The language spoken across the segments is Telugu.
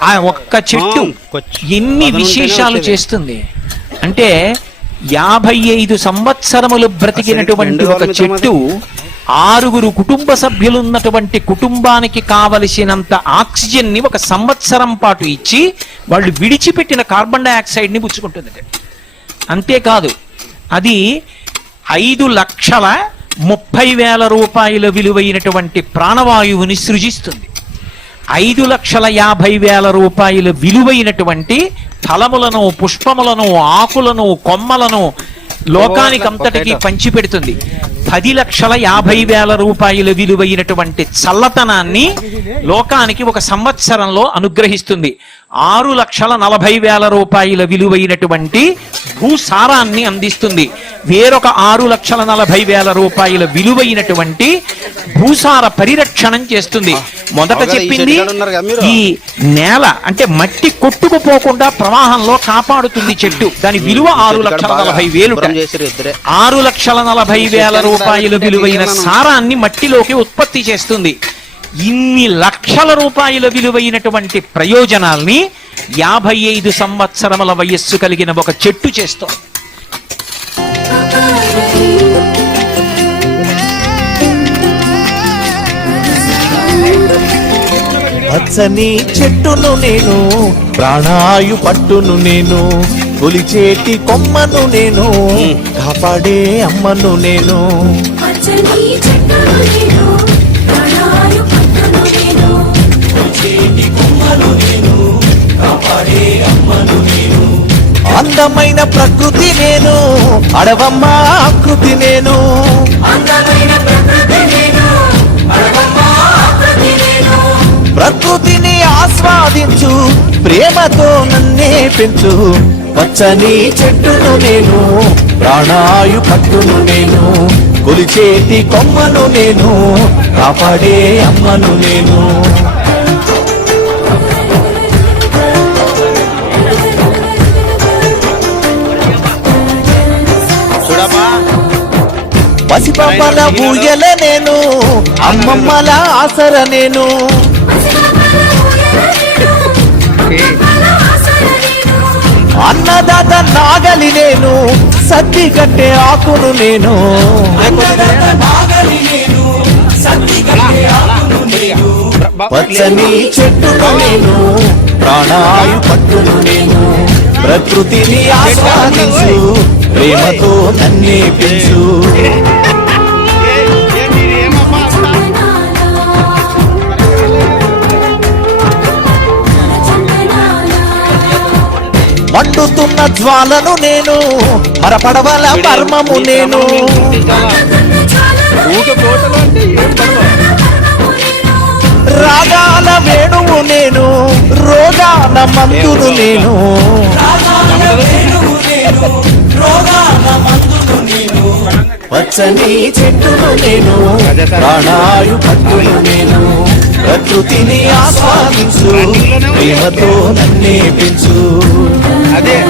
ఆ ఒక్క చెట్టు. ఎన్ని విశేషాలు. చేస్తుంది అంటే యాభై ఐదు సంవత్సరములు బ్రతికినటువంటి ఒక చెట్టు ఆరుగురు కుటుంబ సభ్యులున్నటువంటి కుటుంబానికి కావలసినంత ఆక్సిజన్ని ఒక సంవత్సరం పాటు ఇచ్చి వాళ్ళు విడిచిపెట్టిన కార్బన్ డైఆక్సైడ్ని పుచ్చుకుంటుంది అంతేకాదు అది ఐదు లక్షల ముప్పై వేల రూపాయల విలువైనటువంటి ప్రాణవాయువుని సృజిస్తుంది ఐదు లక్షల యాభై వేల రూపాయల విలువైనటువంటి ఫలములను పుష్పములను ఆకులను కొమ్మలను లోకానికి అంతటికి పంచిపెడుతుంది. పది లక్షల యాభై వేల రూపాయల విలువైనటువంటి చల్లతనాన్ని లోకానికి ఒక సంవత్సరంలో అనుగ్రహిస్తుంది. ఆరు లక్షల నలభై వేల రూపాయల విలువైనటువంటి భూసారాన్ని అందిస్తుంది. వేరొక ఆరు లక్షల నలభై వేల రూపాయల విలువైనటువంటి భూసార పరిరక్షణం చేస్తుంది. మొదట చెప్పింది? ఈ నేల అంటే మట్టి కొట్టుకుపోకుండా ప్రవాహంలో కాపాడుతుంది చెట్టు. దాని విలువ ఆరు లక్షల నలభై ఇద్దరే. ఆరు లక్షల నలభై వేల రూపాయల విలువైన సారాన్ని మట్టిలోకి ఉత్పత్తి చేస్తుంది. ఇన్ని లక్షల రూపాయల విలువైనటువంటి ప్రయోజనాల్ని యాభై ఐదు సంవత్సరముల వయస్సు కలిగిన ఒక చెట్టు చేస్తోంది. పచ్చని చెట్టును నేను ప్రాణాయు పట్టును నేను కొలిచేటి కొమ్మను నేను కాపాడే అమ్మను నేను. పచ్చని చెట్టును నేను అందమైన ప్రకృతి నేను అడవమ్మ ఆకృతి నేను. అందమైన ప్రకృతి నేను అడవమ్మ ఆకృతి నేను. ప్రకృతిని ఆస్వాదించు ప్రేమతో నన్నే పెంచు. పచ్చని చెట్టును నేను ప్రాణాయు పట్టును నేను. కొలిచేటి కొమ్మను నేను కాపాడే అమ్మను నేను. పసిపాపల ఊయల నేను అమ్మమ్మల ఆసర నేను. అన్నదాత నాగలి నేను సత్తి కట్టే ఆకును నేను. పచ్చని చెట్టును నేను. ప్రాణాయు పట్టును నేను ప్రకృతిని ఆస్వాదించు ప్రేమతో నన్నే పెంచు మండుతున్న జ్వాలను నేను మరపడవల మర్మము నేను. అంటే ఏం పడవ రాగాల వేణువు నేను రోగాల మందును నేను. పచ్చని చెట్టును నేను ప్రాణాయు పట్టును నేను. ప్రకృతిని ఆస్వాదించు ప్రేమతో నన్నే పెంచు. అదే.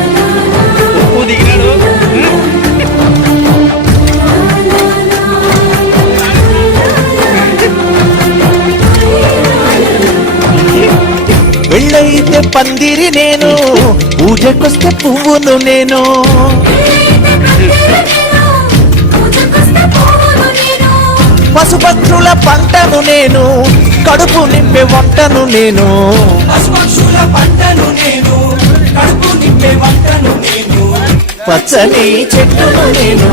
పూజకొస్తే పువ్వును నేను. పశుపక్షుల పంటను నేను కడుపు నింపే వంటను నేను. పచ్చని చెట్టును నేను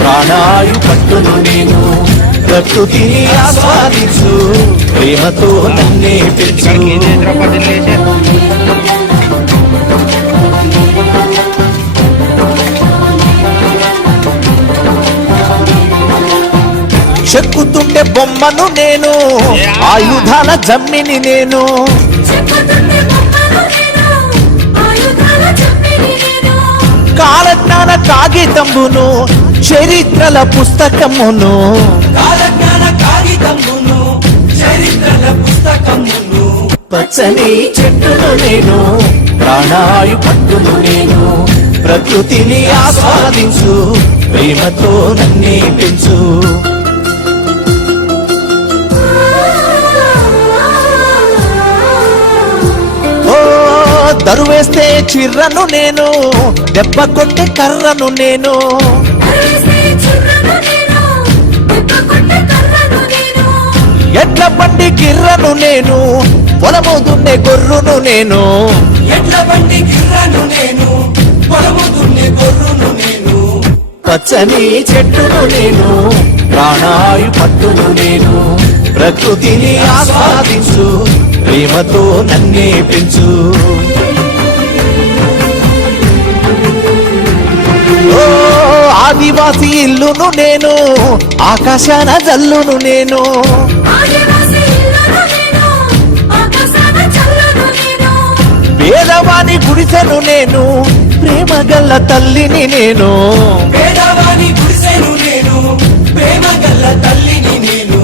ప్రాణాయు పట్టును నేను. ప్రకృతిని ఆస్వాదించు ప్రేమతో నన్నే పెంచు. చెక్కుతుండే బొమ్మను నేను. ఆయుధాల జమ్మిని నేను. కాలజ్ఞాన కాగితంబును చరిత్రల పుస్తకమును. పచ్చని చెట్టును నేను ప్రాణాయు పట్టును నేను. ప్రకృతిని ఆస్వాదించు ప్రేమతో నన్నే పెంచు. దరువేస్తే చిర్రను నేను దెబ్బ కొట్టే కర్రను నేను. అరిసే చిర్రను నేను దెబ్బ కొట్టే కర్రను నేను. ఎడ్ల బండి గిర్రను నేను పొలము దున్నే గొర్రును నేను. ఎడ్ల బండి గిర్రను నేను పొలము దున్నే గొర్రును నేను. పచ్చని చెట్టును నేను ప్రాణాయు పట్టును నేను. ప్రకృతిని ఆస్వాదించు ప్రేమతో నన్నే పెంచు. ఆదివాసి ఇల్లును నేను ఆకాశాన జల్లును నేను. పేదవాని గుడిసెను నేను ప్రేమ గల్ల తల్లిని నేను. పేదవాని గుడిసెను నేను ప్రేమ గల్ల తల్లిని నేను.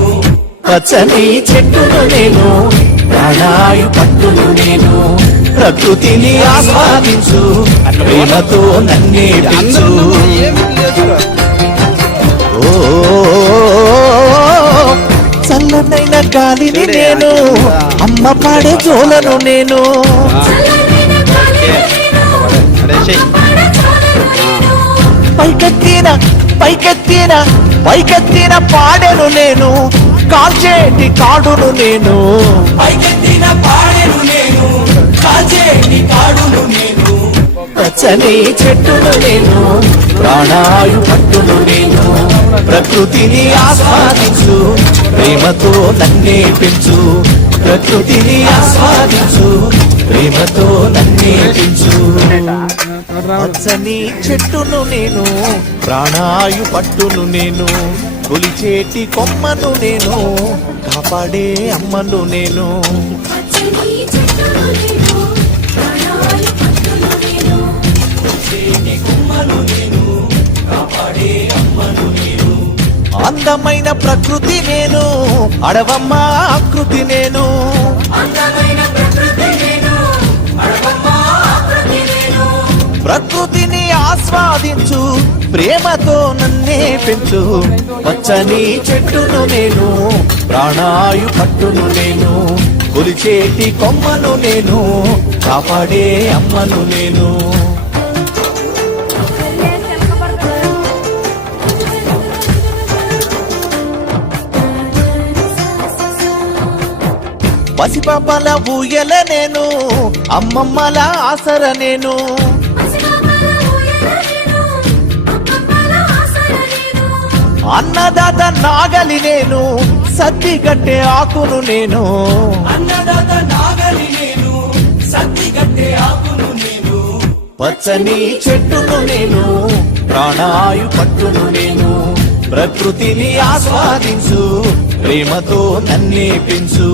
పచ్చని చెట్టును నేను ప్రాణాయు పట్టును నేను. ప్రకృతిని ఆస్వాదించు ప్రేమతో నన్నే పెంచు అందరూ ఏమి లేదురా ఓ చల్లనైన గాలిని నేను అమ్మ పాడే జోలను నేను చల్లనైన గాలిని నేను పడేసేయ్ పాడే చోలను నేను. పైకెత్తిన పైకెత్తిన పైకెత్తిన పాడెను నేను కాల్చేటి కాడును నేను. పైకెత్తిన పచ్చని చెట్టును నేను ప్రాణాయు పట్టును నేను ప్రకృతిని ఆస్వాదించు ప్రేమతో నన్నే పెంచు ప్రకృతిని ఆస్వాదించు ప్రేమతో నన్నే పెంచు. పచ్చని చెట్టును నేను ప్రాణాయు పట్టును నేను పులిచేటి కొమ్మను నేను కాపాడే అమ్మను నేను. అందమైన ప్రకృతి నేను అడవమ్మ ఆకృతి నేను. ప్రకృతిని ఆస్వాదించు ప్రేమతో నన్నే పెంచు. పచ్చని చెట్టును నేను ప్రాణాయు పట్టును నేను. కొలిచేటి కొమ్మను నేను కాపాడే అమ్మను నేను. పసిపాపల ఊయల నేను అమ్మమ్మల ఆసర నేను. అన్నదాత నాగలి నేను సద్ది కట్టే ఆకును నేను. అన్నదాత నాగలి నేను సత్తి గట్టే ఆకును నేను. పచ్చని చెట్టును నేను ప్రాణాయు పట్టును నేను. ప్రకృతిని ఆస్వాదించు ప్రేమతో నన్నే పెంచు.